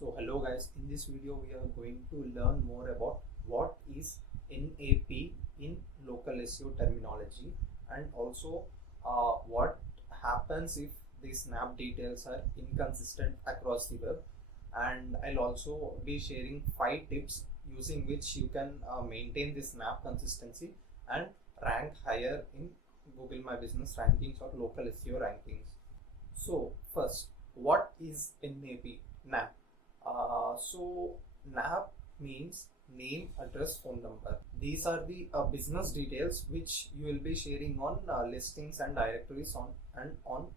So hello guys, in this video we are going to learn more about what is NAP in local SEO terminology, and also what happens if these NAP details are inconsistent across the web. And I'll also be sharing 5 tips using which you can maintain this NAP consistency and rank higher in Google My Business rankings or local SEO rankings. So first, what is NAP? NAP. So NAP means name, address, phone number. These are the business details which you will be sharing on listings and directories on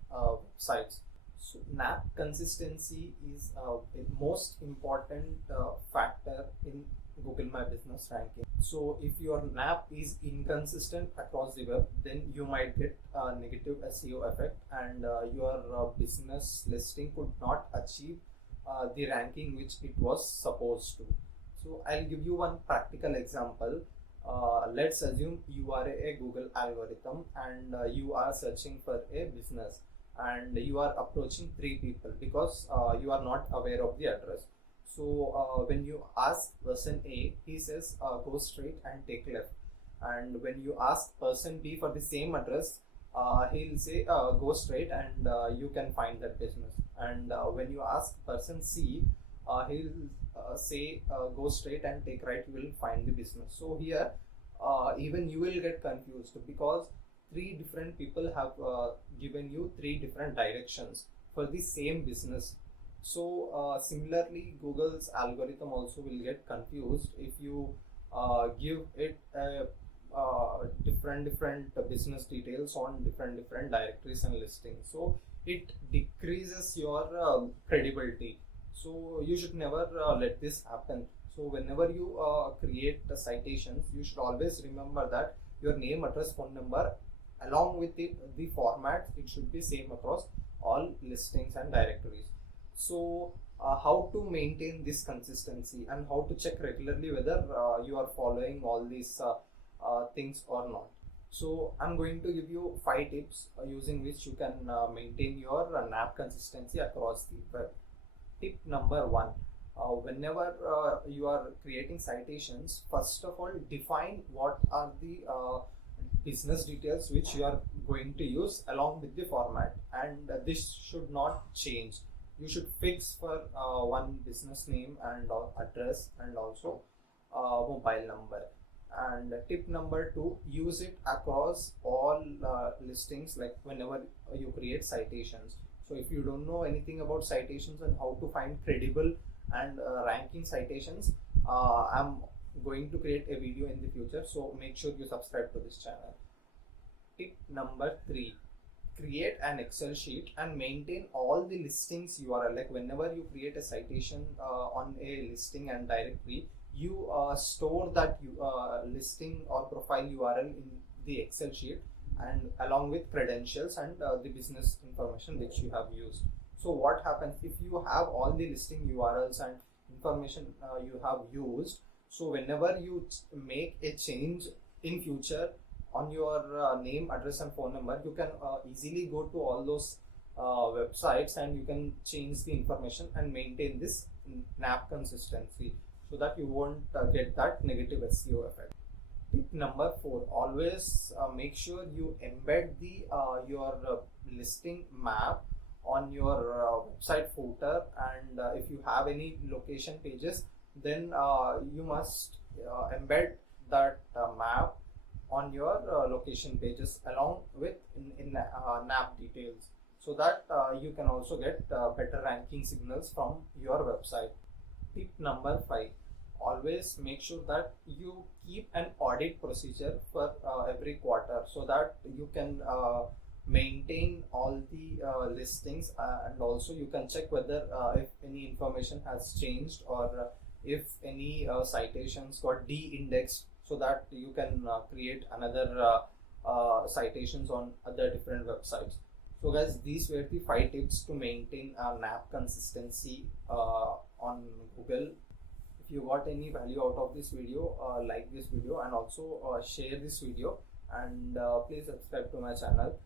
websites. So NAP consistency is the most important factor in Google My Business ranking. So if your NAP is inconsistent across the web, then you might get a negative SEO effect, and your business listing could not achieve the ranking which it was supposed to. So I'll give you one practical example. Let's assume you are a Google algorithm, and you are searching for a business, and you are approaching 3 people because you are not aware of the address. So when you ask person A, he says go straight and take left, and when you ask person B for the same address, he'll say go straight and you can find that business. And when you ask person C, he'll say go straight and take right, you will find the business. So here even you will get confused because 3 different people have given you 3 different directions for the same business. So similarly, Google's algorithm also will get confused if you give it different business details on different directories and listings. So it decreases your credibility. So you should never let this happen. So whenever you create the citations, you should always remember that your name, address, phone number along with the format, it should be same across all listings and directories. So how to maintain this consistency and how to check regularly whether you are following all these things or not. So I'm going to give you 5 tips using which you can maintain your NAP consistency across the web. Tip number 1, whenever you are creating citations, first of all define what are the business details which you are going to use along with the format, and this should not change. You should fix for one business name and address, and also mobile number. And tip number 2, use it across all listings, like whenever you create citations. So if you don't know anything about citations and how to find credible and ranking citations, I'm going to create a video in the future, so make sure you subscribe to this channel. Tip number 3, create an Excel sheet and maintain all the listings URL. Like whenever you create a citation on a listing and directory, you store that listing or profile URL in the Excel sheet, and along with credentials and the business information which you have used. So what happens if you have all the listing URLs and information you have used, so whenever you make a change in future on your name, address and phone number, you can easily go to all those websites and you can change the information and maintain this NAP consistency, so that you won't get that negative SEO effect. Tip number 4, always make sure you embed the your listing map on your website footer, and if you have any location pages, then you must embed that map on your location pages along with in NAP details, so that you can also get better ranking signals from your website. Tip number 5, always make sure that you keep an audit procedure for every quarter, so that you can maintain all the listings, and also you can check whether if any information has changed, or if any citations got de-indexed, so that you can create another citations on other different websites. So guys, these were the 5 tips to maintain NAP consistency on Google. If you got any value out of this video, like this video, and also share this video, and please subscribe to my channel.